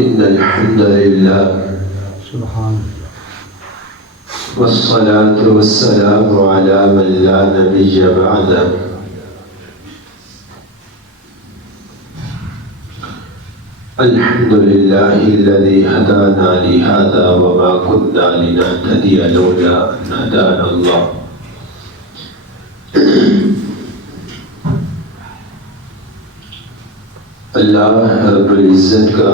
إن الحمد لله والصلاة والسلام على من لا نبي بعده الحمد لله الذي هدانا لهذا وما كنا لنهتدي لولا أن هدانا الله اللہ رب العزت کا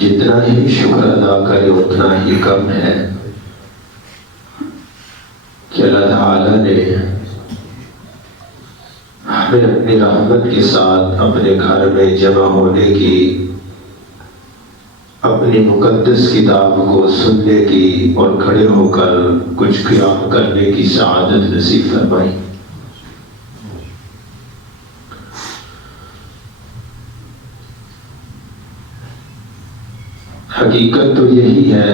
جتنا ہی شکر ادا کرے اتنا ہی کم ہے کہ اللہ تعالیٰ نے ہمیں اپنی رحمت کے ساتھ اپنے گھر میں جمع ہونے کی، اپنی مقدس کتاب کو سننے کی اور کھڑے ہو کر کچھ قیام کرنے کی سعادت نصیب فرمائی۔ حقیقت تو یہی ہے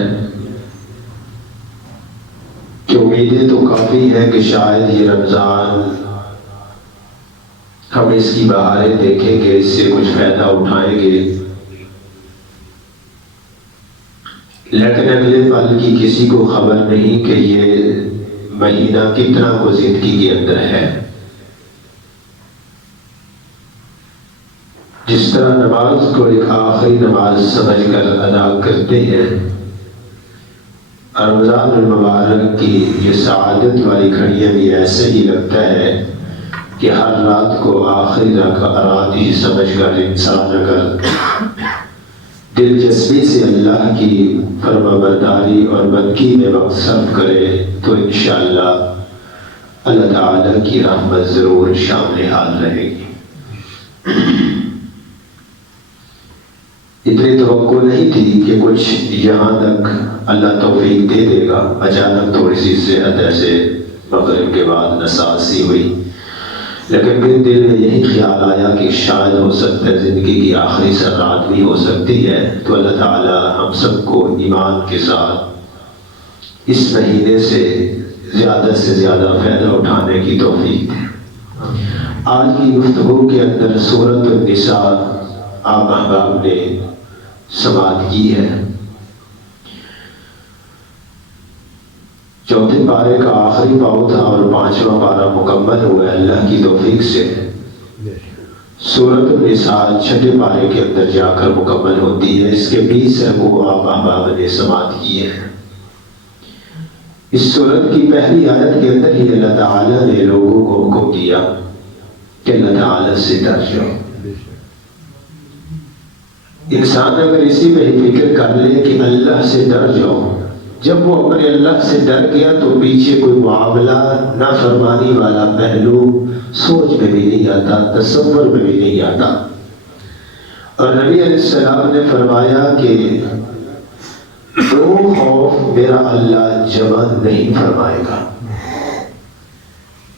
کہ امیدیں تو کافی ہیں کہ شاید یہ رمضان ہم اس کی بہاریں دیکھیں گے، اس سے کچھ فائدہ اٹھائیں گے، لیکن اگلے پل کی کسی کو خبر نہیں کہ یہ مہینہ کتنا گزشتگی کے اندر ہے۔ جس طرح نماز کو ایک آخری نماز سمجھ کر ادا کرتے ہیں، رمضان المبارک کی یہ سعادت والی گھڑیاں بھی ایسے ہی لگتا ہے کہ ہر رات کو آخری رات ہی سمجھ کر انسان اگر دلچسپی سے اللہ کی فرمانبرداری اور بندگی میں وقت صرف کرے تو انشاءاللہ اللہ تعالیٰ کی رحمت ضرور شامل حال رہے گی۔ اتنی توقع نہیں تھی کہ کچھ یہاں تک اللہ توفیق دے دے گا، اچانک تھوڑی سی صحت ایسے مغرب کے بعد نساسی ہوئی، لیکن پھر دل میں یہی خیال آیا کہ شاید ہو سکتا ہے زندگی کی آخری رات بھی ہو سکتی ہے، تو اللہ تعالیٰ ہم سب کو ایمان کے ساتھ اس مہینے سے زیادہ فائدہ اٹھانے کی توفیق دے۔ آج کی گفتگو کے اندر سورۃ النساء آپ احباب نے سماعت کی ہے۔ چوتھے پارے کا آخری پاؤ تھا اور 5واں پارہ مکمل ہوا ہے اللہ کی توفیق سے۔ سورۃ النساء چھٹے پارے کے اندر جا کر مکمل ہوتی ہے۔ اس کے 20 رکوع آپ احباب نے سماعت کیے ہیں۔ اس سورت کی پہلی آیت کے اندر ہی اللہ تعالیٰ نے لوگوں کو حکم دیا کہ اللہ تعالیٰ سے ڈر جاؤ۔ انسان اگر اسی میں ہی فکر کر لے کہ اللہ سے ڈر جاؤ، جب وہ اپنے اللہ سے ڈر گیا تو پیچھے کوئی معاملہ نافرمانی والا پہلو سوچ میں بھی نہیں آتا، تصور میں بھی نہیں آتا۔ اور نبی علیہ السلام نے فرمایا کہ دو خوف میرا اللہ جمع نہیں فرمائے گا۔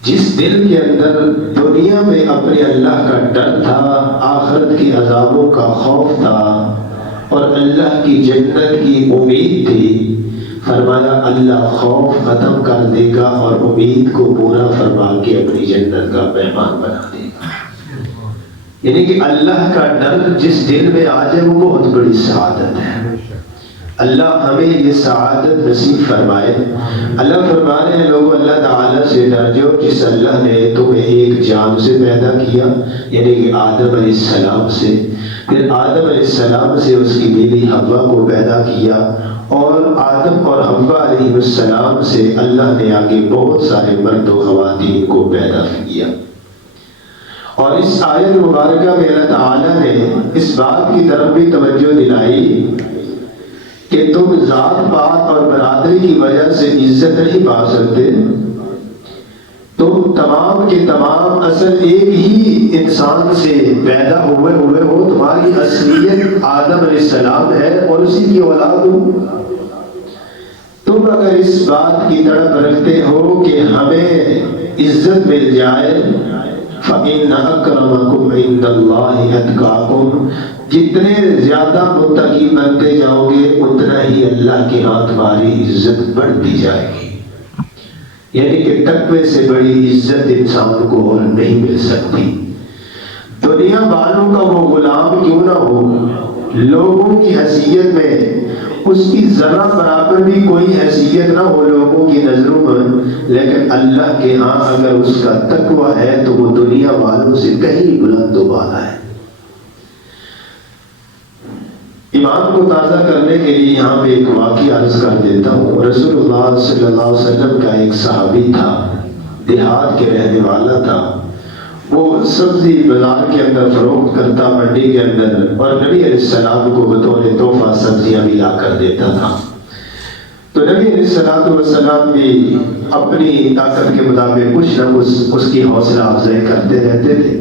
جس دل کے اندر دنیا میں اپنے اللہ کا ڈر تھا، آخرت کی عذابوں کا خوف تھا اور اللہ کی جنت کی امید تھی، فرمایا اللہ خوف ختم کر دے گا اور امید کو پورا فرما کے اپنی جنت کا مہمان بنا دے گا۔ یعنی کہ اللہ کا ڈر جس دل میں آ جائے وہ بہت بڑی سعادت ہے۔ اللہ ہمیں یہ سعادت نصیب فرمائے۔ اللہ فرما رہے ہیں لوگوں اللہ تعالیٰ سے ڈر جاؤ جس اللہ نے تمہیں ایک جان سے پیدا کیا، یعنی کہ آدم علیہ السلام سے، پھر آدم علیہ السلام سے اس کی بیوی حوا کو پیدا کیا، اور آدم اور حوا علیہ السلام سے اللہ نے آگے بہت سارے مرد و خواتین کو پیدا کیا۔ اور اس آیت مبارکہ میں اللہ تعالیٰ نے اس بات کی طرف بھی توجہ دلائی کہ تم ذات پات اور برادری کی وجہ سے عزت نہیں پا سکتے، تم تمام کے تمام اصل ایک ہی انسان سے پیدا ہوئے ہو، تمہاری اصلیت آدم علیہ السلام ہے اور اسی کی اولاد ہو۔ تم اگر اس بات کی تڑپ رکھتے ہو کہ ہمیں عزت مل جائے، فَإِنَّ أَكْرَمَكُمْ عِندَ اللَّهِ أَتْقَاكُمْ، جتنے زیادہ متقی بنتے جاؤ گے اتنا ہی اللہ کے ہاں تمہاری عزت بڑھتی جائے گی۔ یعنی کہ تقوی سے بڑی عزت انسان کو اور نہیں مل سکتی۔ دنیا والوں کا وہ غلام کیوں نہ ہو، لوگوں کی حیثیت میں اس کی ذرا برابر بھی کوئی حیثیت نہ ہو لوگوں کی نظروں میں، لیکن اللہ کے ہاں اگر اس کا تقوی ہے تو وہ دنیا والوں سے کہیں بلند و بالا ہے۔ ایمان کو تازہ کرنے کے لیے یہاں پہ ایک واقعہ عرض کر دیتا ہوں۔ رسول اللہ صلی اللہ علیہ وسلم کا ایک صحابی تھا، دیہات کے رہنے والا تھا، وہ سبزی بازار کے اندر فروخت کرتا، منڈی کے اندر، اور نبی علیہ السلام کو بطور تحفہ سبزیاں بھی لا کر دیتا تھا۔ تو نبی علیہ السلام بھی اپنی طاقت کے مطابق کچھ نہ کچھ اس کی حوصلہ افزائی کرتے رہتے تھے۔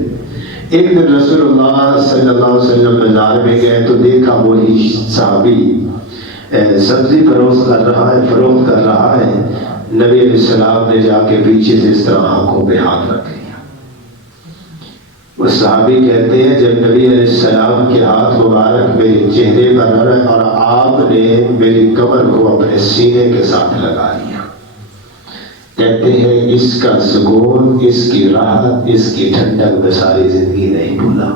ایک دن رسول اللہ صلی اللہ علیہ وسلم بازار میں گئے تو دیکھا وہی صحابی سبزی فروخت کر رہا ہے۔ نبی علیہ السلام نے جا کے پیچھے سے اس طرح آنکھوں پہ ہاتھ رکھ لیا۔ وہ صحابی کہتے ہیں جب نبی علیہ السلام کے ہاتھ مبارک میرے چہرے پر رکھے اور آپ نے میری کمر کو اپنے سینے کے ساتھ لگا لیا، کہتے ہیں اس کا سکون، اس کی راحت، اس کی ٹھنڈک میں ساری زندگی نہیں بھولا۔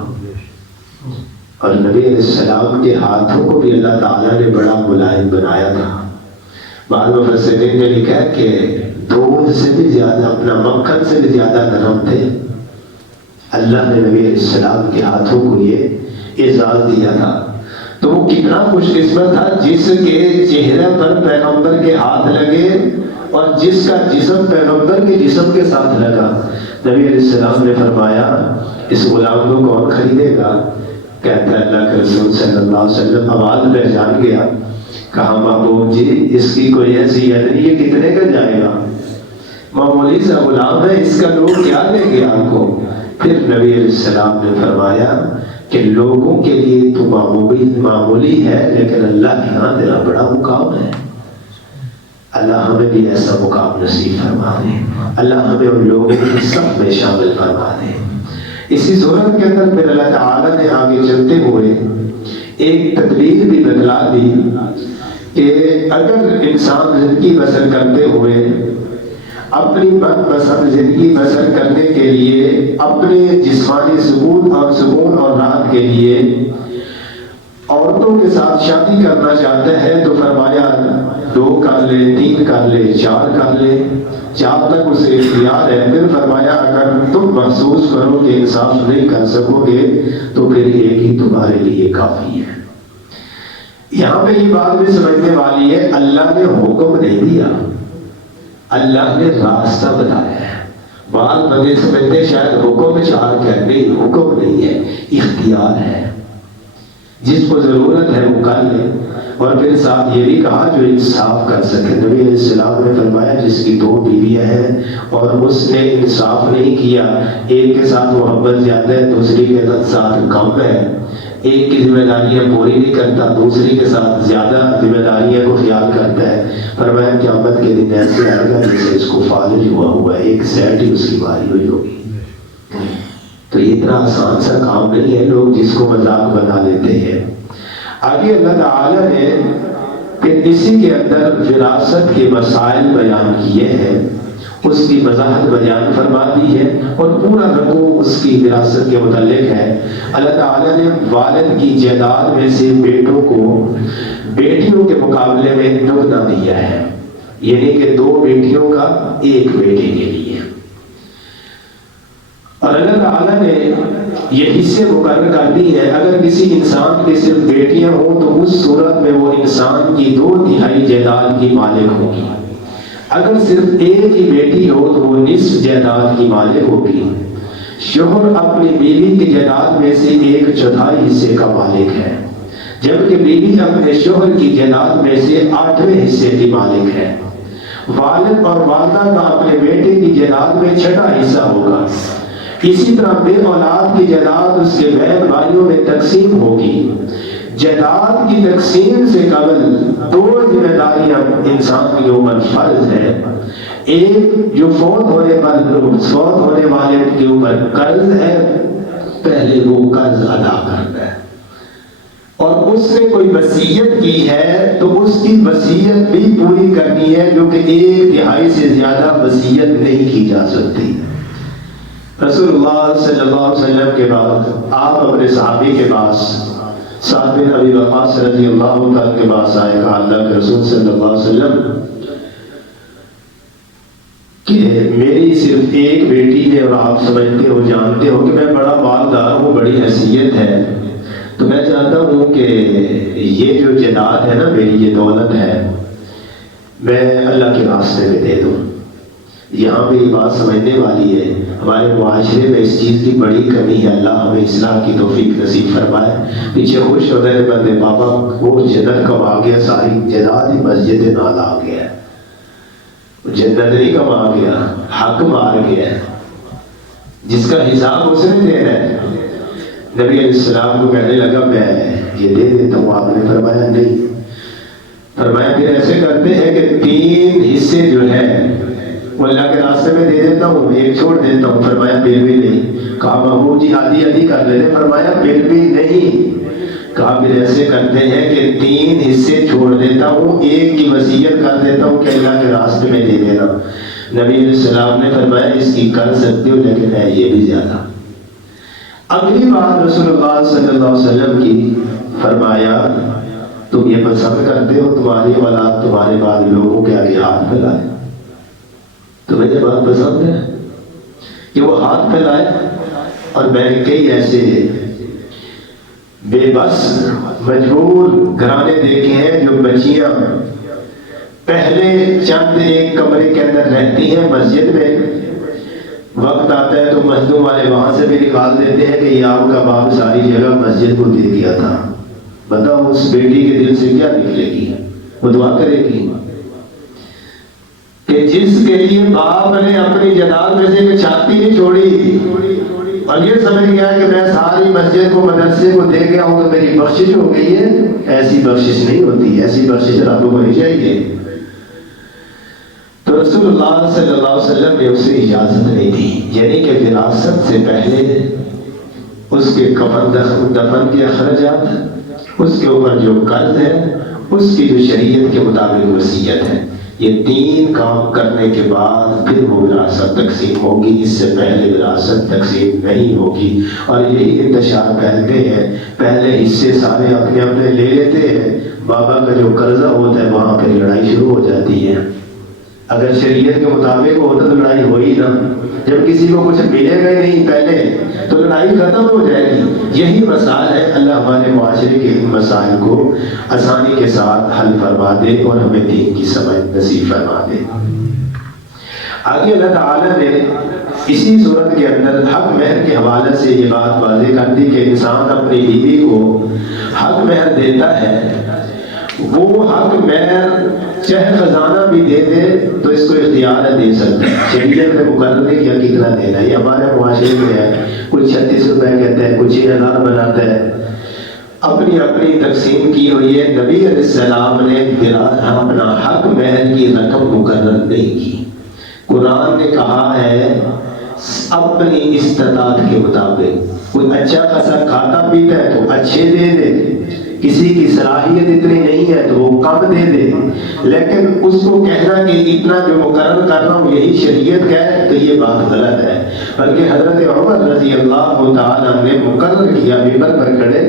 اور نبی علیہ السلام کے ہاتھوں کو بھی اللہ تعالیٰ نے بڑا ملائم بنایا تھا۔ بعض مفسرین نے لکھا ہے کہ دودھ سے بھی زیادہ، اپنا مکھن سے بھی زیادہ نرم تھے۔ اللہ نے نبی علیہ السلام کے ہاتھوں کو یہ اعزاز دیا تھا۔ تو وہ کتنا خوش قسمت تھا جس کے چہرے پر پیغمبر کے ہاتھ لگے اور جس کا جسم پیغمبر کے جسم کے ساتھ لگا۔ نبی علیہ السلام نے فرمایا اس غلام کو کون خریدے گا؟ کہتا ہے اللہ کے رسول صلی اللہ علیہ وسلم آواز پہچان گیا، کہا محبوب جی اس کی کوئی حیثیت نہیں، یہ کتنے کا جائے گا؟ معمولی سا غلام ہے، اس کا لوگ کیا لیں گے آپ کو؟ پھر نبی علیہ السلام نے فرمایا کہ لوگوں کے لیے تو معمولی ہے، لیکن اللہ کے ہاں تیرا بڑا مقام ہے۔ اللہ ہمیں بھی ایسا مقام نصیب فرما دے، اللہ ہمیں ان لوگوں کی سب میں شامل فرما دے۔ اسی صورت کے اندر پھر اللہ تعالیٰ نے آگے چلتے ہوئے ایک تدبیر بھی بتلا دی کہ اگر انسان زندگی بسر کرتے ہوئے اپنی من پسند زندگی بسر کرنے کے لیے، اپنے جسمانی سکون اور راحت کے لیے عورتوں کے ساتھ شادی کرنا چاہتا ہے تو فرمایا 2 کر لے، 3 کر لے، 4 کر لے، 4 تک اسے اختیار ہے۔ پھر فرمایا اگر تم محسوس کرو کہ انصاف نہیں کر سکو گے تو پھر ایک ہی تمہارے لیے کافی ہے۔ یہاں پہ یہ بات بھی سمجھنے والی ہے، اللہ نے حکم نہیں دیا، اللہ نے راستہ بتایا ہے۔ بعض بندے سمجھتے شاید حکم 4 کرنے، حکم نہیں ہے، اختیار ہے، جس کو ضرورت ہے وہ کر لے۔ اور پھر ساتھ یہ بھی کہا جو انصاف کر سکے۔ نبی علیہ السلام نے فرمایا جس کی 2 بیویاں ہیں اور اس نے انصاف نہیں کیا، ایک کے ساتھ محبت زیادہ ہے، دوسری کے ساتھ کم ہے، ایک کی ذمہ داریاں پوری نہیں کرتا، دوسری کے ساتھ زیادہ ذمہ داریاں کو خیال کرتا ہے، فرمایا قیامت کے دن ایسے آئے گا جسے اس کو فالج ہوا ہے، ایک سیٹ ہی اس کی باری ہوئی ہوگی۔ تو یہ اتنا آسان سا کام نہیں ہے، لوگ جس کو مذاق بنا لیتے ہیں۔ آگے اللہ تعالیٰ نے پھر اسی کے اندر وراثت کے مسائل بیان کیے ہیں، اس کی وضاحت بیان فرما دی ہے، اور پورا رکوع اس کی وراثت کے متعلق ہے۔ اللہ تعالیٰ نے والد کی جائیداد میں سے بیٹوں کو بیٹیوں کے مقابلے میں دگنا دیا ہے، یعنی کہ 2 بیٹیوں کا 1 بیٹے کے لیے۔ اور اللہ تعالیٰ نے یہ حصے مقرر کر دی ہے، اگر کسی انسان کی صرف بیٹیاں ہوں تو اس صورت میں وہ انسان کی 2/3 جائیداد کی مالک ہوگی، اگر صرف 1 ہی بیٹی ہو تو وہ نصف جائیداد کی مالک ہوگی۔ شوہر اپنی بیوی کی جائیداد میں سے 1/4 حصے کا مالک ہے، جبکہ بیوی اپنے شوہر کی جائیداد میں سے 8ویں حصے کی مالک ہے۔ والد اور والدہ کا اپنے بیٹے کی جائیداد میں 6واں حصہ ہوگا۔ اسی طرح بے اولاد کی جائیداد اس کے بہن بھائیوں میں تقسیم ہوگی۔ جائیداد کی تقسیم سے قبل 2 ذمہ داریاں انسان کے اوپر فرض ہے، ایک جو فوت ہونے والے کے اوپر قرض ہے، پہلے وہ قرض ادا کرنا ہے، اور اس نے کوئی وصیت کی ہے تو اس کی وصیت بھی پوری کرنی ہے، جو کہ 1/3 سے زیادہ وصیت نہیں کی جا سکتی۔ رسول اللہ صلی اللہ علیہ وسلم کے بعد آپ اپنے صحابی کے پاس سعد بن ابی وقاص رضی اللہ تعالیٰ کے پاس آئے، کہا اللہ کے رسول صلی اللہ علیہ وسلم کہ میری صرف ایک بیٹی ہے اور آپ سمجھتے ہو جانتے ہو کہ میں بڑا مالدار ہوں، بڑی حیثیت ہے، تو میں چاہتا ہوں کہ یہ جو جائیداد ہے نا میری، یہ دولت ہے، میں اللہ کے راستے میں دے دوں۔ یہاں پہ یہ بات سمجھنے والی ہے، ہمارے معاشرے میں اس چیز کی بڑی کمی ہے، اللہ ہمیں اصلاح کی توفیق نصیب فرمائے۔ پیچھے خوش ہو رہے بندے، بابا وہ جنت کما گیا، ساری جائیداد ہی مسجد نال آ گیا، جنت نہیں کما گیا، حق مار گیا، جس کا حساب اس نے دینا ہے۔ نبی علیہ السلام کو کہنے لگا میں یہ دے دیتا ہوں، آپ نے فرمایا نہیں، فرمایا پھر ایسے کرتے ہیں کہ 3 حصے جو ہے وہ اللہ کے راستے میں دے دیتا ہوں، ایک چھوڑ دیتا ہوں، فرمایا پھر بھی نہیں۔ کہا محبوب جی آدھی آدھی کر لیتے، فرمایا پھر بھی نہیں۔ کہا پھر ایسے کرتے ہیں کہ 3 حصے چھوڑ دیتا ہوں، ایک کی وصیت کر دیتا ہوں کہ اللہ کے راستے میں دے دینا۔ نبی علیہ السلام نے فرمایا اس کی کر سکتے ہو لیکن ہے یہ بھی زیادہ۔ اگلی بات رسول اللہ صلی اللہ علیہ وسلم کی، فرمایا تم یہ پسند کرتے ہو تمہاری اولاد تمہارے بعد لوگوں کے آگے ہاتھ پھیلائے؟ تمہیں یہ بات پسند ہے کہ وہ ہاتھ پھیلائے؟ اور میں نے کئی ایسے بے بس مجبور گھرانے دیکھے ہیں جو بچیاں پہلے چند ایک کمرے کے اندر رہتی ہیں مسجد میں، وقت آتا ہے تو مسجدوں والے وہاں سے بھی نکال دیتے ہیں کہ یہ آپ کا باپ ساری جگہ مسجد کو دے دیا تھا۔ بتاؤ اس بیٹی کے دل سے کیا نکلے گی؟ وہ دعا کرے گی کہ جس کے لیے باپ نے اپنی جائیداد میں سے چھاتی نہیں چھوڑی اور یہ سمجھ گیا کہ میں ساری مسجد کو مدرسے کو دے گیا ہوں تو میری بخشش ہو گئی ہے، ایسی بخشش نہیں ہوتی، ایسی بخشش رب کو نہیں چاہیے۔ تو رسول اللہ صلی اللہ علیہ وسلم نے اسے اجازت نہیں دی، یعنی کہ وراثت سے پہلے اس کے کفن دفن کے اخراجات، اس کے اوپر جو قرض ہے، اس کی جو شریعت کے مطابق وصیت ہے، یہ 3 کام کرنے کے بعد پھر وہ وراثت تقسیم ہوگی، اس سے پہلے وراثت تقسیم نہیں ہوگی۔ اور یہی انتشار پھیلتے ہیں، پہلے حصے سارے اپنے اپنے لے لیتے ہیں، بابا کا جو قرضہ ہوتا ہے وہاں پہ لڑائی شروع ہو جاتی ہے۔ اگر شریعت کے مطابق ہوتا تو لڑائی ہوئی نہ، جب کسی کو کچھ ملے گا نہیں پہلے تو لڑائی ختم ہو جائے گی۔ یہی مسائل ہے، اللہ ہمارے معاشرے کے ان مسائل کو آسانی کے ساتھ حل فرما دے اور ہمیں دین کی سمجھ نصیب فرما دے۔ آگے اللہ تعالیٰ نے اسی صورت کے اندر حق مہر کے حوالے سے یہ بات واضح کر دی کہ انسان اپنی بیوی کو حق مہر دیتا ہے، وہ حق مہر چاہے خزانہ بھی دے دے تو اس کو اختیار ہے دے سکتا ہے، شریعت نے مقرر نہیں کیا کتنا دینا ہے۔ یہ ہمارے معاشرے میں ہے، کوئی 36 روپے کہتا ہے، کچھ 1000 بناتا ہے، اپنی اپنی تقسیم کی ہوئی ہے۔ نبی علیہ السلام نے اپنا حق مہر کی رقم مقرر نہیں کی۔ قرآن نے کہا ہے اپنی استطاعت کے مطابق، کوئی اچھا خاصا کھاتا پیتا ہے تو اچھے دے دے، کسی کی صلاحیت اتنی نہیں ہے تو وہ کم دے دے، لیکن اس کو کہنا کہ اتنا جو مقرر کر رہا ہوں یہی شریعت کا ہے تو یہ بات غلط ہے۔ بلکہ حضرت عمر رضی اللہ تعالیٰ نے مقرر کیا، ممبر پر کھڑے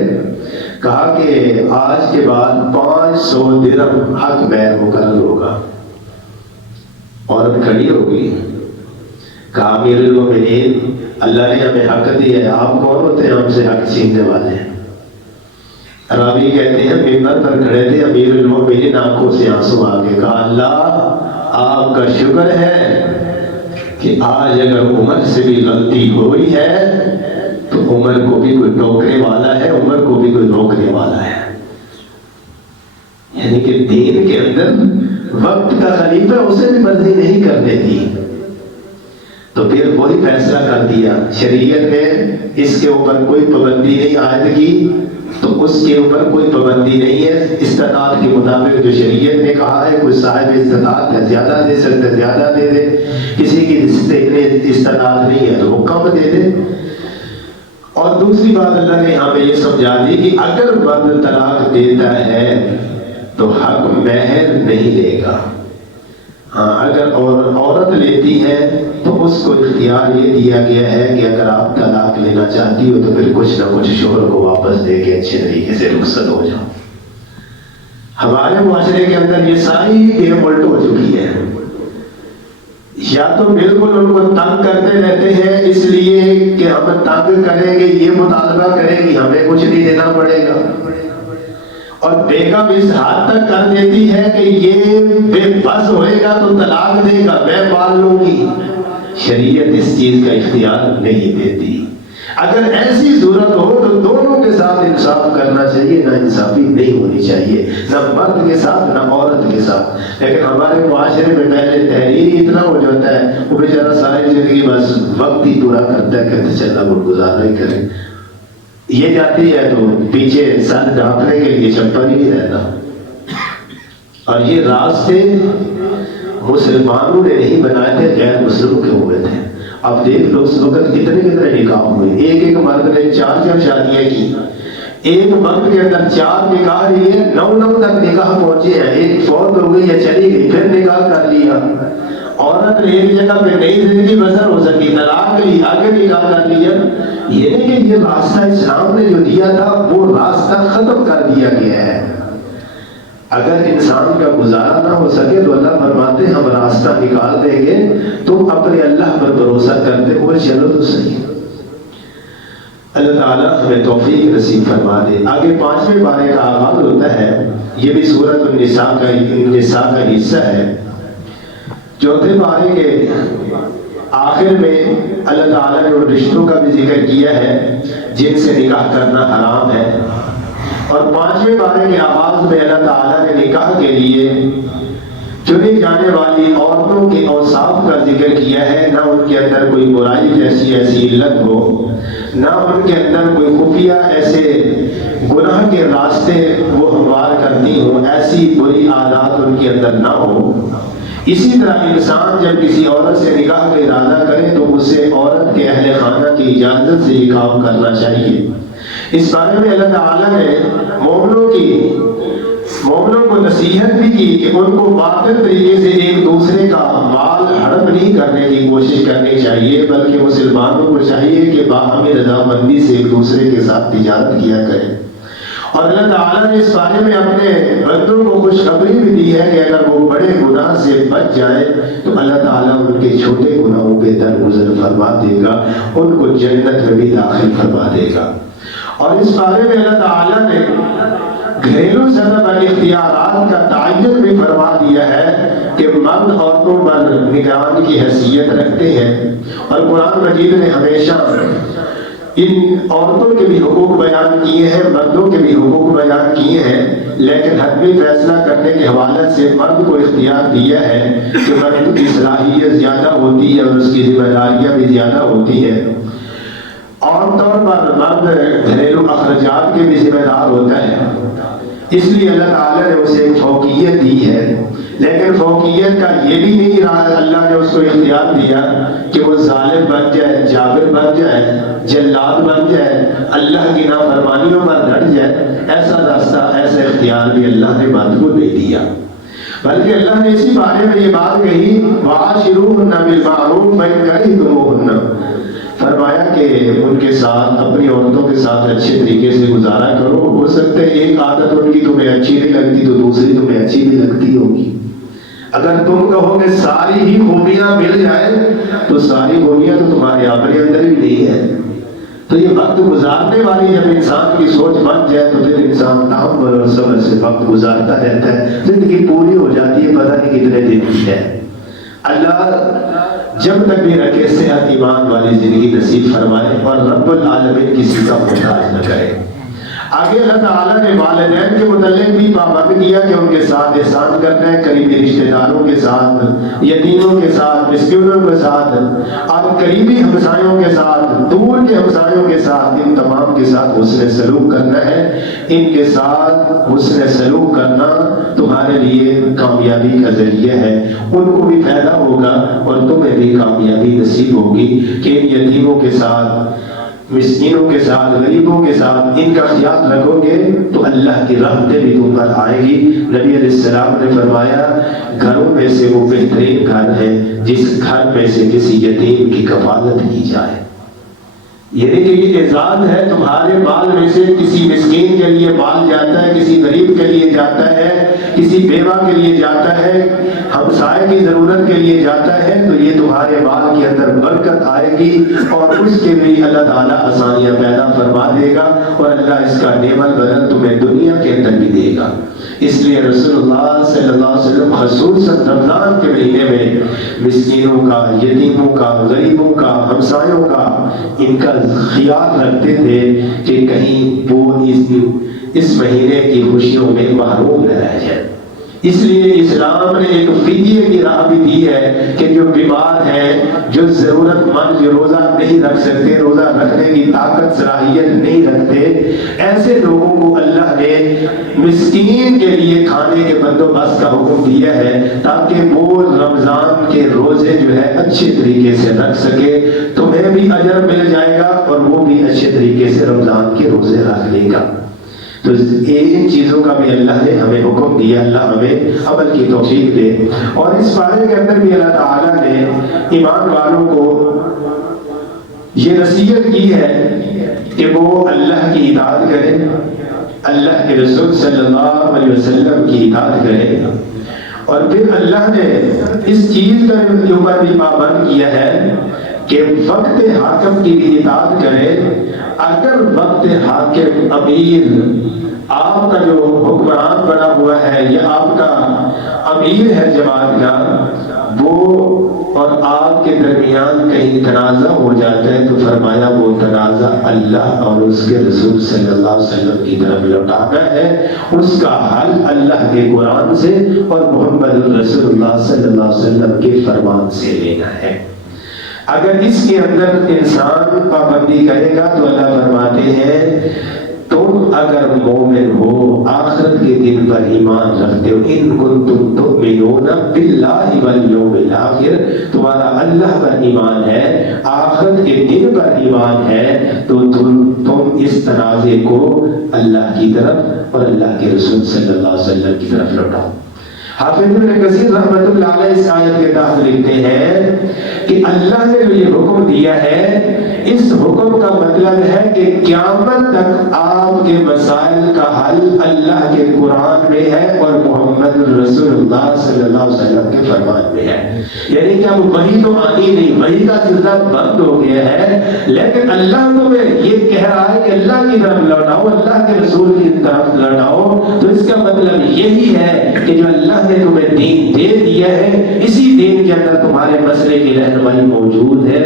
کہا کہ آج کے بعد 500 درہم حق مہر مقرر ہوگا۔ عورت کھڑی ہو گئی، کہا امیر المومنین اللہ نے ہمیں حق دیا ہے، آپ کون ہوتے ہیں ہم سے حق چھیننے والے؟ راوی کہتے ہیں ممبر پر کھڑے تھے امیر المومنین، آنکھوں سے آنسو آ گئے، کہا اللہ آپ کا شکر ہے کہ آج اگر عمر سے بھی غلطی ہوئی ہے تو عمر کو بھی کوئی ٹوکنے والا ہے، عمر کو بھی کوئی روکنے والا ہے۔ یعنی کہ دین کے اندر وقت کا خلیفہ اسے بھی مرضی نہیں کرنے دی، تو پھر وہی فیصلہ کر دیا۔ شریعت نے اس کے اوپر کوئی پابندی نہیں عائد کی تو اس کے اوپر کوئی پابندی نہیں ہے، استطاعت کے مطابق جو شریعت نے کہا ہے، کوئی صاحب استطاعت ہے زیادہ دے سکتے زیادہ دے دے، کسی کی استطاعت نہیں ہے تو وہ کم دے دے۔ اور دوسری بات اللہ نے یہاں پہ یہ سمجھا دی کہ اگر مرد طلاق دیتا ہے تو حق مہر نہیں لے گا، ہاں اگر عورت لیتی ہے تو اس کو اختیار یہ دیا گیا ہے کہ اگر آپ طلاق لینا چاہتی ہو تو پھر کچھ نہ کچھ شوہر کو واپس دے کے اچھے طریقے سے رخصت ہو جاؤ۔ ہمارے معاشرے کے اندر یہ ساری گیم الٹ ہو چکی ہے، یا تو بالکل ان کو تنگ کرتے رہتے ہیں اس لیے کہ ہم تنگ کریں گے، یہ مطالبہ کریں گے ہمیں کچھ نہیں دینا پڑے گا، اور بیگم اس حد تک کر دیتی ہے کہ یہ بے بس ہوئے گا تو طلاق دے گا، میں پال لوں گی۔ شریعت اس چیز کا اختیار نہیں دیتی۔ اگر ایسی صورت ہو تو دونوں کے ساتھ انصاف کرنا چاہیے، نہ انصافی نہیں ہونی چاہیے، نہ مرد کے ساتھ نہ عورت کے ساتھ۔ لیکن ہمارے معاشرے میں پہلے تحریر ہی اتنا ہو جاتا ہے، وہ بیچارہ ساری زندگی بس وقت ہی پورا کرتا ہے، کہتے چلنا گزارا ہی کرے، یہ جاتی ہے تو پیچھے سر ڈھانپنے کے لیے چپل ہی نہیں رہتا۔ اور یہ راستے مسلمانوں نے نہیں بنائے تھے، غیر مسلموں کے ہوئے تھے۔ اب دیکھ لو اس وقت کتنے نکاح ہوئے، ایک مرد نے 4 شادیاں کی، ایک وقت کے اندر 4 نکاح لیے، 9 تک نکاح پہنچے ہیں، ایک فوت ہو گئی یا چلی گئی پھر نکاح کر لیا۔ عورت نے ایک جگہ پہ نئی زندگی بسر ہو سکی، طلاق لی، آگے نکاح کر لیا۔ یہ نہیں کہ یہ راستہ اسلام نے جو دیا تھا وہ راستہ ختم کر دیا گیا ہے۔ اگر انسان کا گزارا نہ ہو سکے تو اللہ فرماتے ہیں ہم راستہ نکال دیں گے، تم اپنے اللہ پر بھروسہ کرتے ہوئے چلو تو صحیح۔ اللہ تعالیٰ ہمیں توفیق نصیب فرما دے۔ آگے 5ویں پارے کا آغاز ہوتا ہے، یہ بھی سورۃ النساء کا حصہ ہے۔ 4تھے پارے کے آخر میں اللہ تعالیٰ نے ان رشتوں کا بھی ذکر کیا ہے جن سے نکاح کرنا حرام ہے، اور 5ویں پارے کے آغاز میں اللہ تعالیٰ نے نکاح کے لیے چنی جانے والی عورتوں کے اوصاف کا ذکر کیا ہے، نہ ان کے اندر کوئی برائی جیسی ایسی علت ہو، نہ ان کے اندر کوئی خفیہ ایسے گناہ کے راستے وہ ہموار کرتی ہوں، ایسی بری عادات ان کے اندر نہ ہو۔ اسی طرح انسان جب کسی عورت سے نکاح کا ارادہ کرے تو اسے عورت کے اہل خانہ کی اجازت سے یہ کام کرنا چاہیے۔ اس بارے میں اللہ تعالیٰ نے مومنوں کو نصیحت بھی کی کہ ان کو باطل طریقے سے ایک دوسرے کا مال ہڑپ نہیں کرنے کی کوشش کرنی چاہیے، بلکہ مسلمانوں کو چاہیے کہ باہمی رضامندی سے ایک دوسرے کے ساتھ تجارت کیا کریں۔ اور اللہ تعالیٰ نے اس بارے میں اپنے بندوں کو خوشخبری بھی دی ہے کہ اگر وہ بڑے گناہ سے بچ جائے تو اللہ تعالیٰ ان کے چھوٹے گناہوں پہ درگزر فرما دے گا، ان کو جنت میں بھی داخل فرما دے گا۔ اور اس بارے میں اللہ تعالیٰ نے گھریلو سطح پر اختیارات کا تعین بھی فرما دیا ہے کہ مرد عورتوں پر نگران کی حیثیت رکھتے ہیں، اور قرآن مجید نے ہمیشہ ان عورتوں کے بھی حقوق بیان کیے ہیں، مردوں کے بھی حقوق بیان کیے ہیں، لیکن حتمی فیصلہ کرنے کے حوالے سے مرد کو اختیار دیا ہے کہ مرد کی صلاحیت زیادہ ہوتی ہے اور اس کی ذمہ داریاں بھی زیادہ ہوتی ہیں۔ عام طور پر مرد گھریلو اخراجات کے بھی ذمہ دار ہوتا ہے، اس لیے اللہ تعالیٰ نے اسے ایک فوقیت دی ہے، لیکن فوقیت کا یہ بھی نہیں رہا، اللہ نے اس کو اختیار دیا کہ وہ ظالم بن جائے، جابر بن جائے، جلاد بن جائے، اللہ کی نافرمانیوں پر لڑ جائے۔ ایسا راستہ، ایسا اختیار بھی اللہ نے مرد کو نہیں دیا، بلکہ اللہ نے اسی بارے میں یہ بات کہی وَعَاشِرُوهُنَّ بِالْمَعْرُوفِ فَإِنْ كَرِهْتُمُوهُنَّ، فرمایا کہ ان کے ساتھ، اپنی عورتوں کے ساتھ اچھے طریقے سے گزارا کرو۔ ہو سکتا ہے ایک عادت ان کی تمہیں اچھی نہیں لگتی تو دوسری تمہیں اچھی بھی لگتی ہوگی۔ اگر تم کہو کہ ساری ہی خوبیاں مل جائیں تو ساری خوبیاں تو تمہارے اپنے اندر بھی نہیں ہے۔ تو یہ وقت گزارنے والی جب انسان کی سوچ بن جائے تو پھر انسان تحمل اور صبر سے وقت گزارتا رہتا ہے، زندگی پوری ہو جاتی ہے، پتہ نہیں کتنے دن کی ہے۔ اللہ جب تک بھی رکھے صحت ایمان والی زندگی نصیب فرمائے اور رب العالمین کسی کا محتاج نہ کرے۔ آگے اللہ تعالیٰ نے والدین کے متعلق بھی پابند کیا کہ ان کے ساتھ احسان کرنا ہے، قریبی رشتہ داروں کے ساتھ، یتیموں کے ساتھ، مسکینوں کے ساتھ، اور قریبی ہمسایوں کے ساتھ، دور کے ہمسایوں کے ساتھ، ان تمام کے ساتھ حسن سلوک کرنا ہے۔ ان کے ساتھ حسن سلوک کرنا تمہارے لیے کامیابی کا ذریعہ ہے، ان کو بھی فائدہ ہوگا اور تمہیں بھی کامیابی نصیب ہوگی کہ ان یتیموں کے ساتھ مسکینوں کے ساتھ، غریبوں کے ساتھ ان کا خیال رکھو گے تو اللہ کی رحمتیں بھی تم پر آئے گی۔ نبی علیہ السلام نے فرمایا گھروں میں سے وہ بہترین گھر ہے جس گھر میں سے کسی یتیم کی کفالت کی جائے۔ یعنی کہ یہ اعزاز ہے، تمہارے مال میں سے کسی مسکین کے لیے مال جاتا ہے، کسی غریب کے لیے جاتا ہے، کسی بیوہ کے لیے جاتا ہے، ہمسائے کی ضرورت کے لیے جاتا ہے، تو یہ تمہارے مال کے اندر برکت آئے گی اور اس کے لیے اللہ تعالیٰ آسانیاں پیدا فرما دے گا اور اللہ اس کا نعمت بدل تمہیں دنیا کے اندر بھی دے گا۔ اس لیے رسول اللہ صلی اللہ علیہ وسلم خصوصاً رمضان کے مہینے میں مسکینوں کا، یتیموں کا، غریبوں کا، ہمسایوں کا ان کا خیال رکھتے تھے کہ کہیں وہ اس مہینے کی خوشیوں میں محروم نہ رہ جائے۔ اس لیے اسلام نے ایک فدیے کی راہ بھی دی ہے کہ جو بیمار ہیں، جو ضرورت مند، جو روزہ نہیں رکھ سکتے، روزہ رکھنے کی طاقت صلاحیت نہیں رکھتے، ایسے لوگوں کو اللہ نے مسکین کے لیے کھانے کے بندوبست کا حکم دیا ہے تاکہ وہ رمضان کے روزے جو ہے اچھے طریقے سے رکھ سکے، تمہیں بھی اجر مل جائے گا اور وہ بھی اچھے طریقے سے رمضان کے روزے رکھ لے گا۔ تو ان چیزوں کا بھی اللہ نے ہمیں حکم دیا، اللہ ہمیں عمل کی توفیق دے۔ اور اس بارے کے اندر بھی اللہ تعالیٰ نے ایمان والوں کو یہ نصیحت کی ہے کہ وہ اللہ کی اطاعت کریں، اللہ کے رسول صلی اللہ علیہ وسلم کی اطاعت کریں، اور پھر اللہ نے اس چیز کا اوپر بھی پابند کیا ہے کہ وقت حاکم کی بھی اطاعت کریں۔ اگر وقت حاکم امیر، آپ کا جو حکمران بنا ہوا ہے یا آپ کا امیر ہے جماعت کا، وہ اور آپ کے درمیان کہیں تنازع ہو جاتا ہے تو فرمایا وہ تنازع اللہ اور اس کے رسول صلی اللہ علیہ وسلم کی طرف لوٹانا ہے، اس کا حل اللہ کے قرآن سے اور محمد رسول اللہ صلی اللہ علیہ وسلم کے فرمان سے لینا ہے۔ اگر اس کے اندر انسان پابندی کرے گا تو اللہ فرماتے ہیں تم اگر مومن ہو، آخرت کے دن پر ایمان رکھتے ہو، ان کنتم تؤمنون باللہ والیوم الآخر، تمہارا اللہ پر ایمان ہے، آخرت کے دن پر ایمان ہے، تو تم اس تنازع کو اللہ کی طرف اور اللہ کے رسول صلی اللہ علیہ وسلم کی طرف لوٹاؤ۔ حافظ ابن کثیر رحمۃ اللہ علیہ اس آیت کے تحت لکھتے ہیں کہ اللہ نے جو یہ حکم دیا ہے، اس حکم کا مطلب ہے کہ قیامت تک آپ کے مسائل کا حل اللہ کے قرآن میں ہے اور محمد رسول اللہ صلی اللہ علیہ وسلم کے فرمان میں ہے۔ یعنی کہ اب وحی تو آنی نہیں، وحی کا سلسلہ بند ہو گیا ہے، لیکن اللہ تمہیں یہ کہہ رہا ہے کہ اللہ کی طرف لوٹاؤ، اللہ کے رسول کی طرف لوٹاؤ، تو اس کا مطلب یہی ہے کہ جو اللہ نے تمہیں دین دے دیا ہے، اسی دین کے اندر تمہارے مسئلے کی رہنمائی موجود ہے،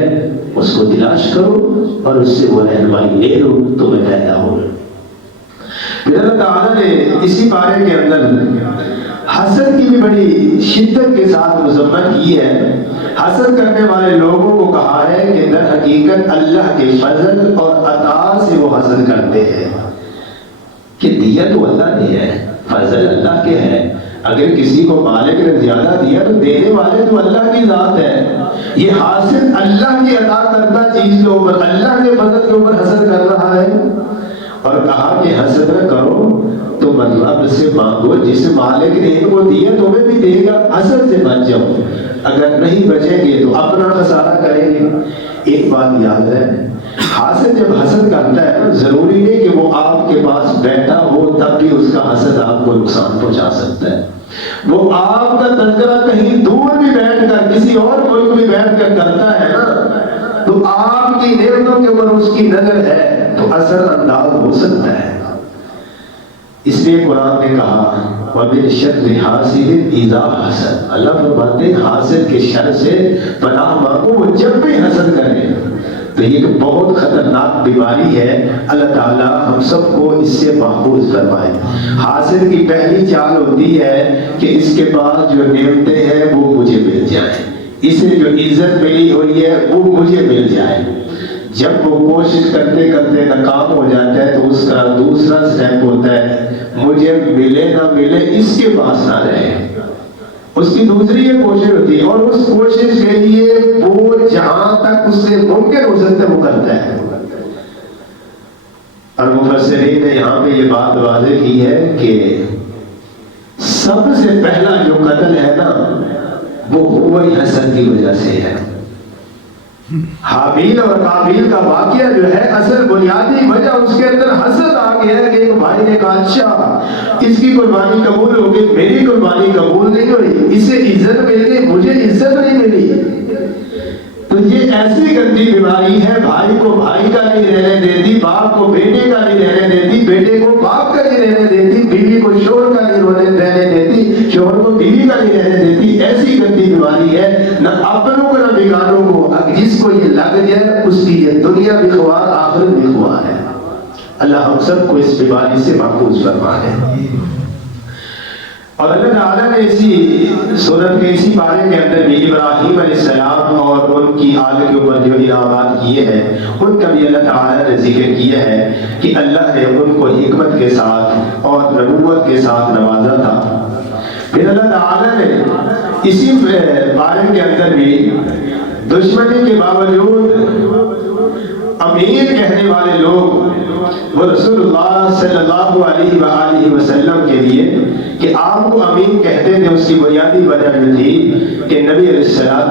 اس کو تلاش کرو اور اس سے وہ رہنمائی لے لو، تمہیں پیدا ہو۔ پھر اللہ تعالیٰ نے اسی بارے کے اندر حسد کی بھی بڑی شدت کے ساتھ مذمت کی ہے۔ حسد کرنے والے لوگوں کو کہا ہے کہ در حقیقت اللہ کے فضل اور عطا سے وہ حسد کرتے ہیں کہ دیا تو اللہ نے ہے، فضل اللہ کے ہے، اگر کسی کو مالک نے زیادہ دیا تو دینے والے تو اللہ کی ذات ہے، یہ حاصل اللہ کی عطا کرتا چیز کے اوپر، اللہ کے فضل کے اوپر حسد کر رہا ہے۔ اور کہا کہ حسد نہ کرو تو مطلب سے مانگو، جس مالک نے ان کو دیا تمہیں بھی دے گا، حسد سے بچ جاؤ، اگر نہیں بچیں گے تو اپنا خسارہ کریں گے۔ ایک بات یاد ہے، حاسد جب حسد کرتا ہے تو ضروری نہیں کہ وہ آپ کے پاس بیٹھا ہو تب بھی اس کا حسد آپ کو نقصان پہنچا سکتا ہے۔ وہ آپ کا تذکرہ کہیں دور بھی بیٹھ کر، کسی اور ملک بھی بیٹھ کر کرتا ہے نا، تو آپ کی نعمتوں کے اوپر اس کی نظر ہے تو اثر انداز ہو سکتا ہے۔ اس لیے قرآن نے کہا وَمِن شَرِّ حَاسِدٍ إِذَا حَسَدَ، اللہ فرماتے ہیں حاسد کے شر سے پناہ مانگو، وہ جب بھی حسد کرے۔ تو یہ ایک بہت خطرناک بیماری ہے، اللہ تعالیٰ ہم سب کو اس سے محفوظ فرمائے۔ حاسد کی پہلی چال ہوتی ہے کہ اس کے پاس جو نعمتیں ہیں وہ مجھے مل جائیں، اسے جو عزت ملی ہوئی ہے وہ مجھے مل جائے۔ جب وہ کوشش کرتے کرتے ناکام ہو جاتا ہے تو اس کا دوسرا سٹیپ ہوتا ہے مجھے ملے نہ ملے اس کے پاس نہ رہے، اس کی دوسری یہ کوشش ہوتی ہے، اور اس کوشش کے لیے وہ جہاں تک اس سے ممکن ہو سکتا ہے وہ کرتا ہے۔ اور مفسرین نے یہاں پہ یہ بات واضح کی ہے کہ سب سے پہلا جو قتل ہے نا وہ وہی حسد کی وجہ سے ہے. حابیل اور قابیل کا واقعہ جو ہے اصل بنیادی وجہ اس کے اندر حسد آ گیا ہے کہ ایک بھائی نے کہا اچھا اس کی قربانی قبول ہو گئی, میری قربانی قبول نہیں ہوئی, اسے عزت مل گئی, مجھے عزت نہیں ملی. تو یہ ایسی گندی بیماری ہے, بھائی کو بھائی کا نہیں رہنے دیتی, باپ کو بیٹے کا نہیں رہنے دیتی, بیٹے کو باپ کا نہیں رہنے دیتی, بیوی کو شوہر کا نہیں رہنے دیتی, شوہر کو بیوی کا نہیں رہنے دیتی. ایسی گندی بیماری ہے, نہ اپنوں کو نہ بیگانوں کو. جس کو یہ لگ جائے اس کی یہ دنیا بھی خوار آخرت بھی خوار ہے. اللہ ہم سب کو اس بیماری سے محفوظ فرمائے. اور اللہ تعالیٰ نے اسی سورت کے اسی بارے کے اندر بھی ابراہیم علیہ السلام اور ان کی آل کے اوپر جو انعامات کیے ہیں ان کا بھی اللہ تعالیٰ نے ذکر کیا ہے کہ اللہ نے ان کو حکمت کے ساتھ اور نبوت کے ساتھ نوازا تھا. پھر اللہ تعالیٰ نے اسی بارے کے اندر بھی دشمنی کے باوجود امین کہنے والے لوگ وہ رسول اللہ صلی اللہ علیہ وآلہ وسلم کے لیے کہ آپ کو امین کہتے تھے, اس کی بنیادی وجہ یہ تھی کہ نبی علیہ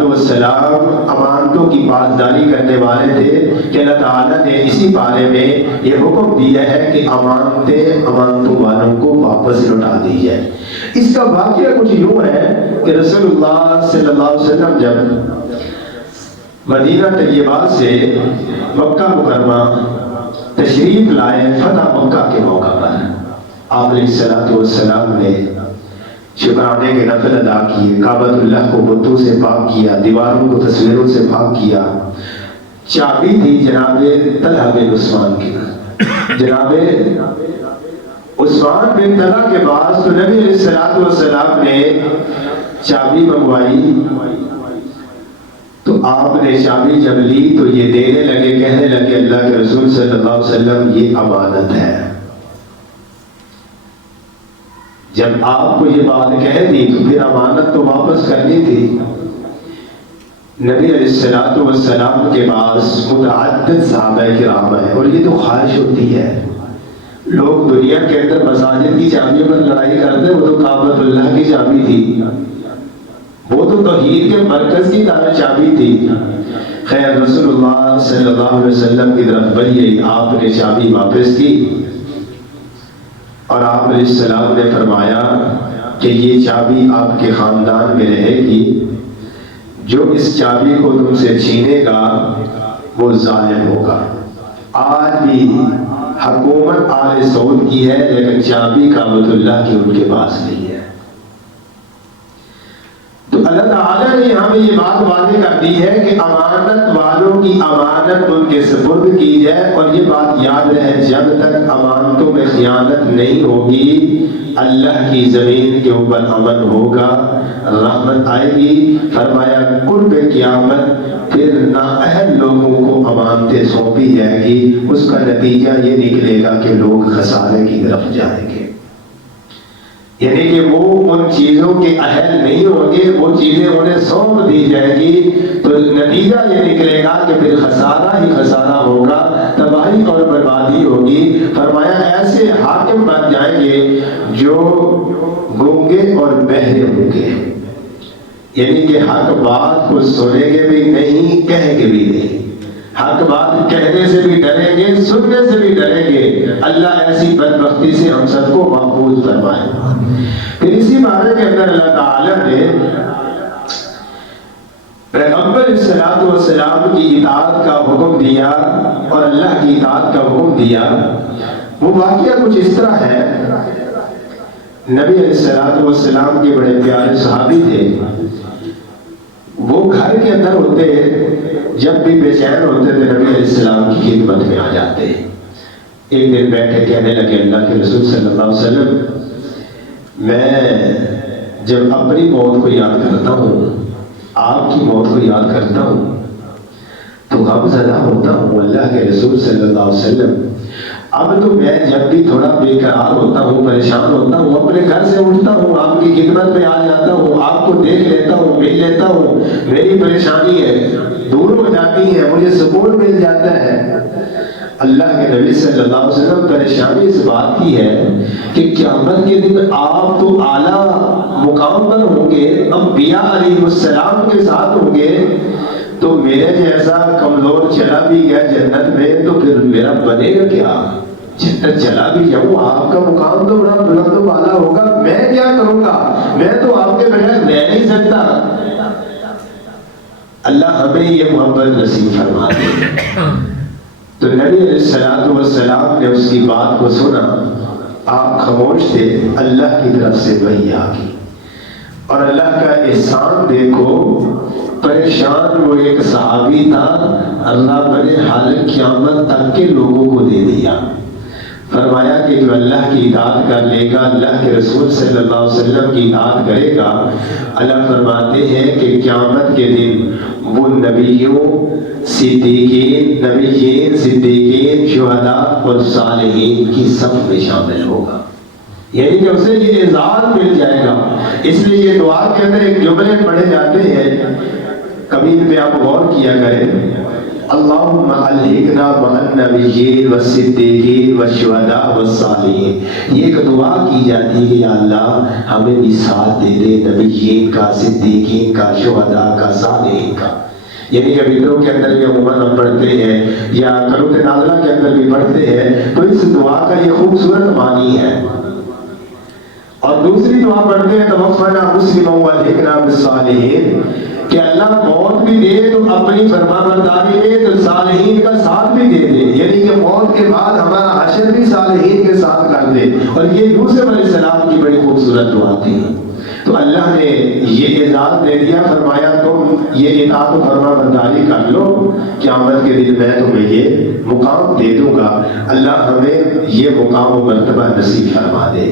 السلام امانتوں کی پاسداری کرنے والے تھے کہ اللہ تعالیٰ نے اسی بارے میں یہ حکم دیا ہے کہ امانتوں والوں کو واپس لوٹا دی جائے. اس کا واقعہ کچھ یوں ہے کہ رسول اللہ صلی اللہ علیہ وسلم جب مدینہ طیبہ سے مکہ مکرمہ تشریف لائے فتح مکہ کے موقع پر, آپ علیہ السلام نے شکرانے کے نفل ادا کیے, کعبۃ اللہ کو بتوں سے پاک کیا, دیواروں کو تصویروں سے پاک کیا. چابی تھی جناب طلحہ بن عثمان کی. جناب عثمان بن طلحہ کے پاس تو نبی علیہ السلام نے چابی منگوائی. تو آپ نے چابی جب لی تو یہ دینے لگے, کہنے لگے اللہ کے رسول صلی اللہ علیہ وسلم یہ امانت ہے. جب آپ کو یہ بات کہہ دی تو پھر امانت تو واپس کرنی تھی. نبی علیہ السلام کے پاس متعدد صحابہ کرام ہیں اور یہ تو خواہش ہوتی ہے. لوگ دنیا کے اندر مساجد کی چابیوں پر لڑائی کرتے, وہ تو کعبۃ اللہ کی چابی تھی, وہ تو توحید کے مرکز کی چابی تھی. خیر رسول اللہ صلی اللہ علیہ وسلم کی طرف بڑھی, آپ نے چابی واپس کی اور آپ علیہ السلام نے فرمایا کہ یہ چابی آپ کے خاندان میں رہے گی, جو اس چابی کو تم سے چھینے گا وہ ظالم ہوگا. آج بھی حکومت آل سعود کی ہے لیکن چابی کعبۃ اللہ کی ان کے پاس نہیں ہے. تو اللہ تعالیٰ نے یہاں پہ یہ بات واضح کر دی ہے کہ امانت والوں کی امانت ان کے سپرد کی جائے. اور یہ بات یاد رہے, جب تک امانتوں میں خیانت نہیں ہوگی اللہ کی زمین کے اوپر امن ہوگا, رحمت آئے گی. فرمایا قرب قیامت پھر نااہل لوگوں کو امانتیں سونپی جائے گی, اس کا نتیجہ یہ نکلے گا کہ لوگ خسارے کی طرف جائیں گے. یعنی کہ وہ ان چیزوں کے اہل نہیں ہوں گے, وہ چیزیں انہیں سونپ دی جائے گی تو نتیجہ یہ نکلے گا کہ پھر خسارہ ہی خسارہ ہوگا, تباہی اور بربادی ہوگی. فرمایا ایسے حاکم بن جائیں گے جو گونگے اور بہرے ہوں گے, یعنی کہ حق بات کو سنیں گے بھی نہیں, کہیں گے بھی نہیں. حق بات کہنے سے بھی ڈریں گے, سننے سے بھی ڈریں گے. اللہ ایسی بدبختی سے ہم سب کو محفوظ فرمائے. پھر اسی بارے کے اندر اللہ تعالیٰ نے پیغمبر الصلوۃ والسلام کی اطاعت کا حکم دیا اور اللہ کی اطاعت کا حکم دیا. وہ واقعہ کچھ اس طرح ہے, نبی علیہ الصلوۃ والسلام کے بڑے پیارے صحابی تھے. وہ گھر کے اندر ہوتے, جب بھی بے چین ہوتے تھے نبی علیہ السلام کی خدمت میں آ جاتے. ایک دن بیٹھے کہنے لگے اللہ کے رسول صلی اللہ علیہ وسلم, میں جب اپنی موت کو یاد کرتا ہوں, آپ کی موت کو یاد کرتا ہوں تو غم زدہ ہوتا ہوں. اللہ کے رسول صلی اللہ علیہ وسلم, اب تو میں جب بھی تھوڑا بے قرار ہوتا ہوں, پریشان ہوتا ہوں, اپنے گھر سے اٹھتا ہوں, آپ کی خدمت میں آ جاتا ہوں, آپ کو دیکھ لیتا ہوں, مل لیتا ہوں, میری پریشانی ہے دور ہو جاتی ہے, مجھے سکون مل جاتا ہے. اللہ کے نبی صلی اللہ علیہ وسلم پریشانی اس بات کی ہے کہ قیامت کے دن آپ تو اعلیٰ مقام پر ہوں گے، انبیاء علیہ السلام کے ساتھ ہوں گے، تو میرے جیسا کمزور چلا بھی گیا جنت میں تو پھر میرا بنے گا کیا؟ جنت چلا بھی جاؤں، آپ کا مقام تو بڑا بلند و بالا ہوگا، میں کیا کروں گا؟ میں تو آپ کے بغیر رہ نہیں سکتا۔ اللہ ہمیں یہ محبت نصیب فرما دے۔ تو نبی علیہ السلام نے اس کی بات کو سنا، آپ خاموش تھے، اللہ کی طرف سے وحی آ گئی، اور اللہ کا احسان دیکھو، پریشان وہ ایک صحابی تھا، اللہ بڑے حال قیامت تک کے لوگوں کو دے دیا۔ فرمایا کہ جو اللہ کی اطاعت کر لے گا، اللہ کے رسول صلی اللہ علیہ وسلم کی اطاعت کرے گا، اللہ فرماتے ہیں کہ قیامت کے دن وہ نبیوں، صدیقین، شہداء اور صالحین کی صف میں شامل ہوگا، یعنی کہ اسے یہ اعزاز مل جائے گا۔ اس لیے یہ دعا کے اندر ایک جملے پڑھے جاتے ہیں، کبھی پہ آپ غور کیا کریں، اللہم الحقنا مع النبیین والصدیقین والشہداء والصالحین۔ یہ ایک دعا کی جاتی ہے کہ یا اللہ ہمیں بھی ساتھ دے دے نبیین کا، صدیقین کا، شہداء کا، صالحین کا۔ یعنی کہ وطروں کے اندر بھی عموماً ہم پڑھتے ہیں یا قنوت نازلہ کے اندر بھی پڑھتے ہیں، تو اس دعا کا یہ خوبصورت معنی ہے۔ اور دوسری دعا پڑھتے ہیں توفنا مسلما والحقنا بالصالحین، کہ اللہ موت بھی دے تو اپنی فرما برداری میں تو صالحین کا ساتھ بھی دے دے، یعنی کہ موت کے بعد ہمارا حشر بھی صالحین کے ساتھ کر دے۔ اور یہ یوسف علیہ السلام کی بڑی خوبصورت دعا تھی۔ تو اللہ نے یہ اعزاز دے دیا، فرمایا تم یہ اطاعت و فرما برداری کر لو، قیامت کے دن میں تمہیں یہ مقام دے دوں گا۔ اللہ ہمیں یہ مقام و مرتبہ نصیب فرما دے۔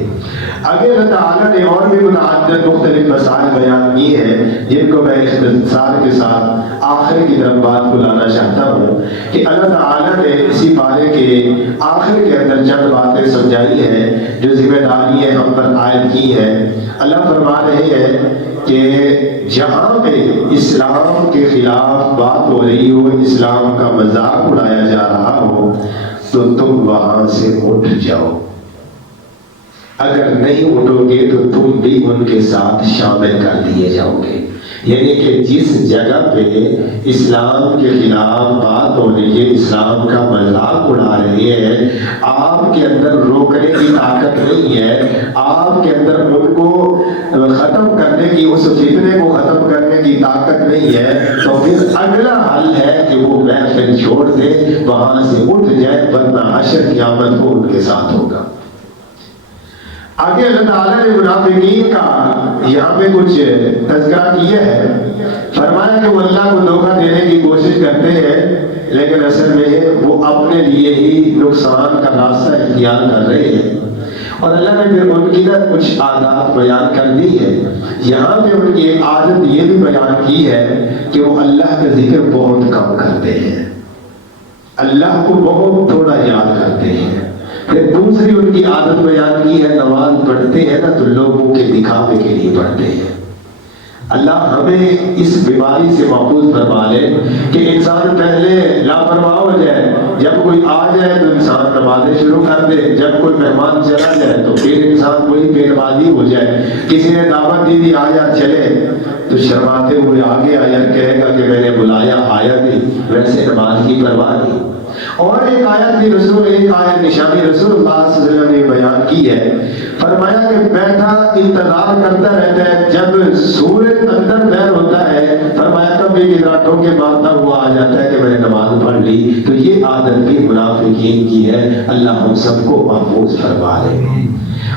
آگے اللہ تعالیٰ نے اور بھی متعدد مختلف مسائل بیان کیے ہیں، جن کو میں اختصار کے ساتھ آخر کی طرف بات کو لانا چاہتا ہوں، کہ اللہ تعالیٰ نے اسی پارے کے آخر کے اندر چند باتیں سمجھائی ہیں جو ذمہ داریاں ہم پر عائد کی ہیں۔ اللہ فرما رہے ہیں کہ جہاں پہ اسلام کے خلاف بات ہو رہی ہو، اسلام کا مذاق اڑایا جا رہا ہو، تو تم وہاں سے اٹھ جاؤ، اگر نہیں اٹھو گے تو تم بھی ان کے ساتھ شامل کر دیے جاؤ گے۔ یعنی کہ جس جگہ پہ اسلام کے خلاف بات ہو رہی ہے، اسلام کا مذاق اڑا رہے ہیں، آپ کے اندر روکنے کی طاقت نہیں ہے، آپ کے اندر ان کو ختم کرنے کی، اس فتنے کو ختم کرنے کی طاقت نہیں ہے، تو پھر اگلا حل ہے کہ وہ محفل چھوڑ دے، وہاں سے اٹھ جائے، ورنہ حشر قیامت کو ان کے ساتھ ہوگا۔ آگے اللہ تعالیٰ نے منافقین کا یہاں پہ کچھ تذکرہ کیا ہے، فرمایا کہ وہ اللہ کو دھوکہ دینے کی کوشش کرتے ہیں، لیکن اصل میں وہ اپنے لیے ہی نقصان کا راستہ اختیار کر رہے ہیں۔ اور اللہ نے پھر ان کی نا کچھ عادات بیان کر دی ہے۔ یہاں پہ ان کی ایک عادت یہ بھی بیان کی ہے کہ وہ اللہ کا ذکر بہت کم کرتے ہیں، اللہ کو بہت تھوڑا یاد کرتے ہیں۔ پھر دوسری ان کی عادت بیان کی ہے، نماز پڑھتے ہیں نا تو لوگوں کے دکھاوے کے لیے پڑھتے ہیں۔ اللہ ہمیں اس بیماری سے محفوظ فرما لے کہ انسان پہلے لاپرواہ ہو جائے، جب کوئی آ جائے تو انسان نمازیں شروع کر دے، جب کوئی مہمان چلا جائے تو پھر انسان کوئی بے نمازی ہو جائے، کسی نے دعوت دی آیا چلے تو شرماتے ہوئے آگے آیا، کہے گا کہ میں نے بلایا آیا نہیں، ویسے نماز کی پرواہ نہیں۔ اور ایک آیت نشانی رسول اللہ صلی اللہ علیہ وسلم نے بیان کی ہے، فرمایا کہ بیٹھا انتظار کرتا رہتا ہے، جب سورج اندر بہر ہوتا ہے، فرمایا کب ایک ادراٹوں کے مارتا ہوا آ جاتا ہے کہ میں نے نماز پڑھ لی۔ تو یہ عادت بھی منافقین کی ہے، اللہ ہم سب کو محفوظ فرما لے۔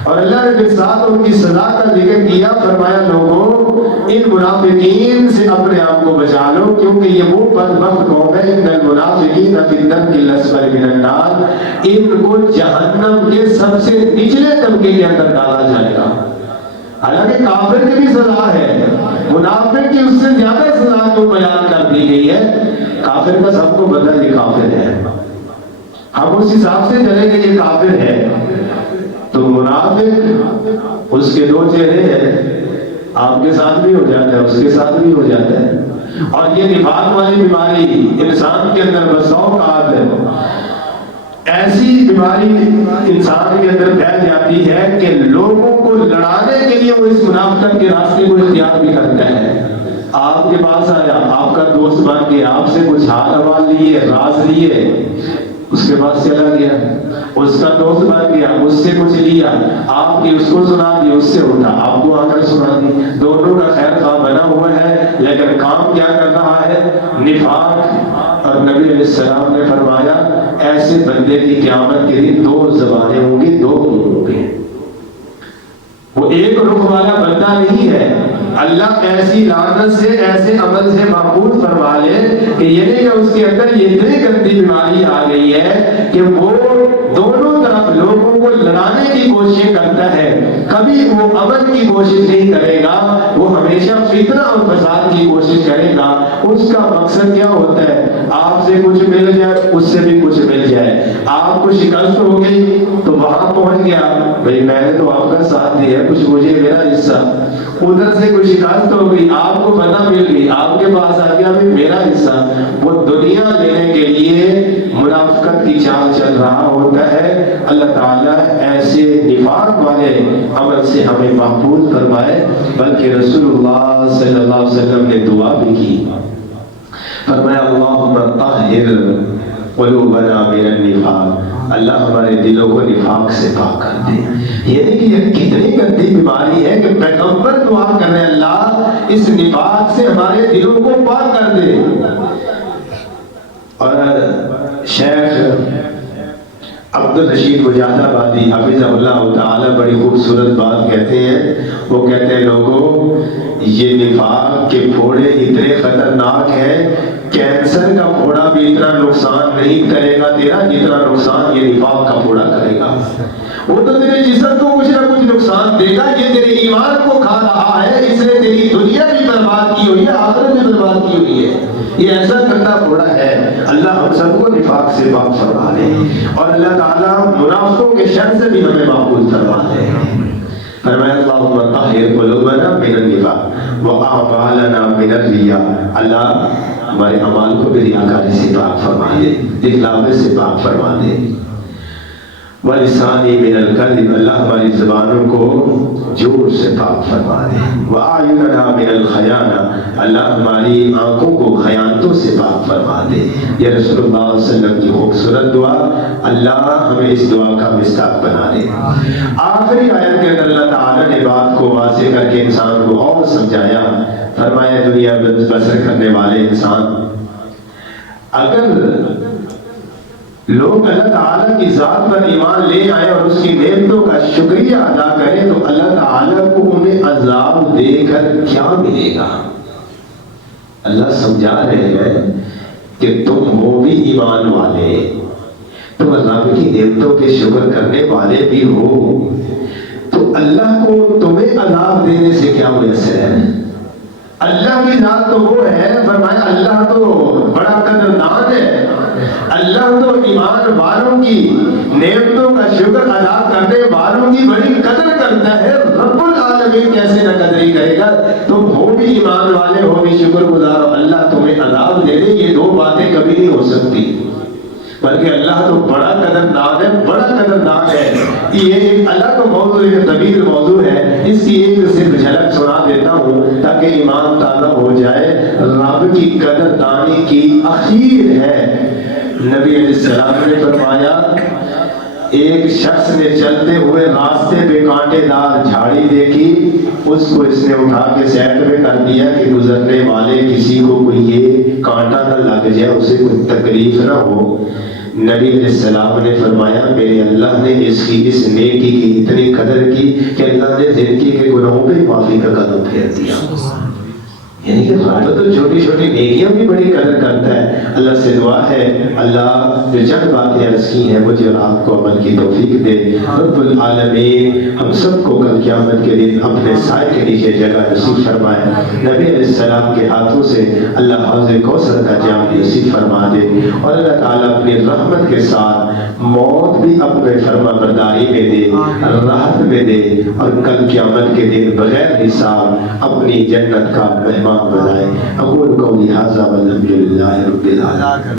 اور اللہ نے پھر ساتھ ان کی سزا کا ذکر کیا، فرمایا لوگوں ان منافقین سے اپنے آپ کو بچا لو، کیونکہ یہ وہ بدبخت قوم ہے، ان المنافقین فی الدرک الاسفل من النار، ان کو جہنم کے سب سے نچلے طبقے کے اندر ڈالا جائے گا۔ حالانکہ کافر کی بھی سزا ہے، منافق کی اس سے زیادہ سزا جو بیان کر دی گئی ہے۔ کافر کا سب کو پتہ یہ کافر ہے، ہم اس حساب سے چلیں گے یہ کافر ہے۔ تو منافق اس کے دو چہرے ہیں، آپ کے ساتھ بھی ہو جاتا ہے، اس کے ساتھ بھی ہو جاتا ہے۔ اور یہ نفاق والی بیماری انسان کے اندر بسا اوقات ایسی بیماری انسان کے اندر پھیل جاتی ہے کہ لوگوں کو لڑانے کے لیے وہ اس منافقت کے راستے کو اختیار بھی کرتا ہے. آپ کے پاس آیا, آپ کا دوست بن گیا, آپ سے کچھ حال احوال لیے, راز لیے, اس کے پاس چلا گیا, اس کا دوست بن گیا, اس سے کچھ لیا, آپ کی اس کو سنا دی, اس سے اٹھا آپ کو آ کر سنا دی, دونوں کا خیر خواہ بنا ہوا ہے, لیکن کام کیا کر رہا ہے؟ نفاق. اور نبی علیہ السلام نے فرمایا ایسے بندے کی قیامت کے دن دو زبانیں ہوں گی, دو منہ ہوں گے. وہ ایک رخ والا بندہ نہیں ہے. اللہ ایسی لعنت سے, ایسے عمل سے محفوظ فرما لے کہ یہ نہیں کہ اس کے اندر یہ اتنی گندی بیماری آ گئی ہے کہ وہ دونوں طرف لوگوں کو لڑانے کی کوشش کرتا ہے, کبھی وہ امن کی کوشش نہیں کرے گا, وہ ہمیشہ فتنہ اور فساد کی کوشش کرے گا. اس کا مقصد کیا ہوتا ہے؟ آپ سے کچھ مل جائے, اس سے بھی کچھ مل جائے. آپ کو شکست ہو گئی تو وہاں پہنچ گیا, بھئی میں نے تو آپ کا ساتھ دیا, کچھ مجھے میرا حصہ. ادھر سے کوئی شکست ہو گئی, آپ کو پتہ مل گئی, آپ کے پاس آ گیا بھی میرا حصہ. وہ دنیا لینے کے لیے منافقت کی چال چل رہا ہوتا ہے. اللہ تعالیٰ ایسے نفاق والے عمل سے ہمیں محفوظ فرمائے. بلکہ رسول اللہ صلی اللہ علیہ وسلم نے دعا بھی کی, فرمایا اللہم طہر قلوبنا من النفاق, اللہ ہمارے دلوں کو نفاق سے پاک کر دے. یعنی کہ یہ کتنی گندی بیماری ہے کہ پیغمبر دعا کر رہے ہیں اللہ اس نفاق سے ہمارے دلوں کو پاک کر دے. اور شیخ عبدالرشید وجاہد آبادی حفظہ اللہ تعالی بڑی خوبصورت بات کہتے ہیں. وہ کہتے ہیں لوگوں یہ نفاق کے پھوڑے اتنے خطرناک ہیں, کینسر کا پھوڑا بھی اتنا نقصان نہیں کرے گا تیرا جتنا نقصان یہ نفاق کا پھوڑا کرے گا. وہ تو تیرے جسم کو کچھ نہ کچھ نقصان دے گا, یہ تیرے ایمان کو کھا رہا ہے, اس نے تیری دنیا بھی برباد کی ہوئی ہے, آخرت بھی برباد کی ہوئی ہے. یہ ایسا گندا پھوڑا ہے. اللہ ہم سب کو نفاق سے پاک فرما دے, اور اللہ تعالیٰ منافقوں کے شر سے بھی ہمیں محفوظ فرما دے. فرمایا اللہم طہر قلوبنا من النفاق واعمالنا من الریا, اللہ ہمارے اعمال کو بھی ریاکاری سے پاک فرما دے, دکھلاوے سے پاک فرما دے. وَلِسَانِي مِنَ الْكَذِبِ, اللہ ہماری زبانوں کو جھوٹ سے پاک فرما دے. وَأَعْيُنَنَا مِنَ الْخَيَانَةِ, اللہ ہماری آنکھوں کو خیانتوں سے پاک فرما دے. یہ رسول اللہ صلی اللہ علیہ وسلم کی خوبصورت دعا, اللہ ہمیں اس دعا کا مصداق بنا دے. آخری آیت کے اندر اللہ تعالیٰ نے بات کو واضح کر کے انسان کو اور سمجھایا. فرمایا دنیا بسر کرنے والے انسان, اگر لوگ اللہ تعالیٰ کی ذات پر ایمان لے آئے اور اس کی نعمتوں کا شکریہ ادا کریں تو اللہ تعالیٰ کو انہیں عذاب دے کر کیا ملے گا؟ اللہ سمجھا رہے ہیں کہ تم ہو بھی ایمان والے, تم اللہ کی نعمتوں کے شکر کرنے والے بھی ہو, تو اللہ کو تمہیں عذاب دینے سے کیا میسر ہے؟ اللہ کی ذات تو وہ ہے, فرمایا اللہ تو بڑا قدردان ہے, اللہ تو ایمان والوں کی نعمتوں کا شکر ادا کرنے والوں کی بڑی قدر کرتا ہے. رب العالمین کیسے نہ قدری کرے گا؟ تم ہو بھی ایمان والے, ہو بھی شکر گزار, اللہ تمہیں عذاب دے دے, یہ دو باتیں کبھی نہیں ہو سکتی. بلکہ اللہ تو بڑا قدردان ہے, بڑا قدردان ہے. یہ ایک اللہ کا موضوع ہے, طویل موضوع ہے, اس کی ایک صرف جھلک سنا دیتا ہوں تاکہ ایمان تازہ ہو جائے. رب کی قدردانی کی اخیر ہے. نبی علیہ السلام نے فرمایا ایک شخص نے چلتے ہوئے راستے پہ کانٹے دار جھاڑی دیکھی, اس کو اس نے اٹھا کے سیٹ میں کر دیا کہ گزرنے والے کسی کو کوئی یہ کانٹا نہ لگ جائے, اسے کوئی تکلیف نہ ہو. نبی علیہ السلام نے فرمایا میرے اللہ نے اس کی اس نیکی کی اتنی قدر کی کہ اللہ نے زندگی کے گناہوں پہ معافی کا قدم پھیر دیا. یعنی کہ رب تو چھوٹی چھوٹی نیکیاں بھی بڑی قدر کرتا ہے. اللہ سے دعا ہے اللہ جو چند باتیں عرض کی ہیں مجھے اور آپ کو عمل کی توفیق دے. رب العالمین ہم سب کو کل قیامت کے دن اپنے سائے کے نیچے جگہ نصیب فرمائے. نبی علیہ السلام کے ہاتھوں سے اللہ حوض کوثر کا جام نصیب فرما دے, اور اللہ تعالیٰ اپنی رحمت کے ساتھ موت بھی اپنے فرما برداری میں دے, راحت میں دے, اور کل قیامت کے دن بغیر حساب اپنی جنت کا مہمان بنائے. اقول قولی ھذا والحمد للہ رب العالمین.